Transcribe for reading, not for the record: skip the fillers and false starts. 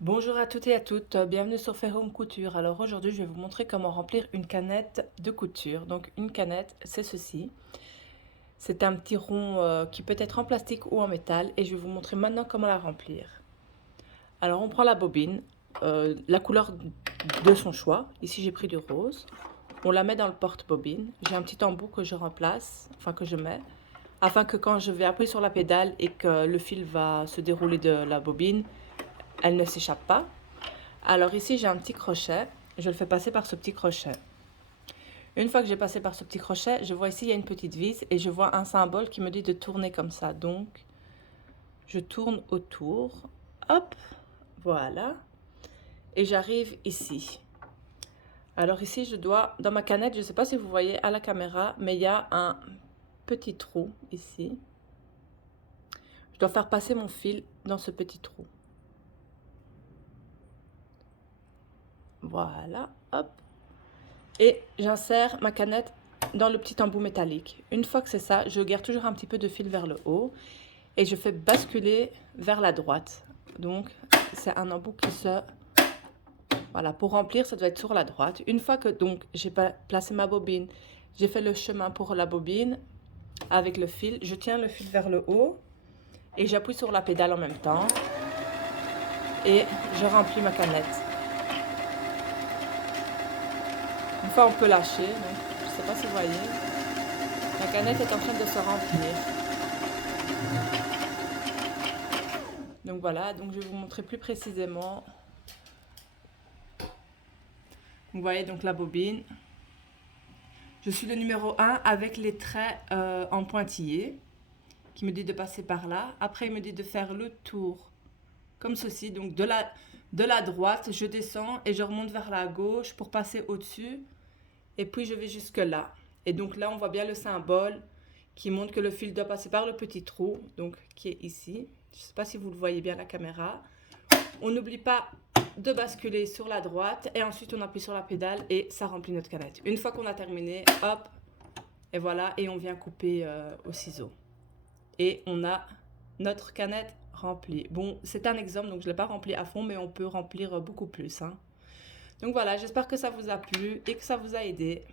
Bonjour à toutes et à toutes, bienvenue sur Faire Home Couture. Alors aujourd'hui, je vais vous montrer comment remplir une canette de couture. Donc une canette, c'est ceci. C'est un petit rond qui peut être en plastique ou en métal et je vais vous montrer maintenant comment la remplir. Alors on prend la bobine, la couleur de son choix. Ici j'ai pris du rose. On la met dans le porte-bobine. J'ai un petit embout que je remplace, enfin que je mets, afin que quand je vais appuyer sur la pédale et que le fil va se dérouler de la bobine, elle ne s'échappe pas. Alors ici, j'ai un petit crochet. Je le fais passer par ce petit crochet. Une fois que j'ai passé par ce petit crochet, je vois ici, il y a une petite vis et je vois un symbole qui me dit de tourner comme ça. Donc, je tourne autour. Hop, voilà. Et j'arrive ici. Alors ici, je dois, dans ma canette, je ne sais pas si vous voyez à la caméra, mais il y a un petit trou ici. Je dois faire passer mon fil dans ce petit trou. Voilà, hop. Et j'insère ma canette dans le petit embout métallique. Une fois que c'est ça, je garde toujours un petit peu de fil vers le haut et je fais basculer vers la droite. Donc, c'est un embout qui se... Voilà, pour remplir, ça doit être sur la droite. Une fois que donc j'ai placé ma bobine, j'ai fait le chemin pour la bobine avec le fil, je tiens le fil vers le haut et j'appuie sur la pédale en même temps et je remplis ma canette. Une fois, on peut lâcher. Donc, je ne sais pas si vous voyez. La canette est en train de se remplir. Donc voilà, donc je vais vous montrer plus précisément. Vous voyez donc la bobine. Je suis le numéro 1 avec les traits en pointillés qui me dit de passer par là. Après, il me dit de faire le tour comme ceci. Donc de la droite, je descends et je remonte vers la gauche pour passer au-dessus. Et puis je vais jusque là. Et donc là, on voit bien le symbole qui montre que le fil doit passer par le petit trou, donc qui est ici. Je ne sais pas si vous le voyez bien à la caméra. On n'oublie pas de basculer sur la droite et ensuite on appuie sur la pédale et ça remplit notre canette. Une fois qu'on a terminé, hop, et voilà, et on vient couper au ciseau. Et on a notre canette remplie. Bon, c'est un exemple, donc je ne l'ai pas rempli à fond, mais on peut remplir beaucoup plus, hein. Donc voilà, j'espère que ça vous a plu et que ça vous a aidé.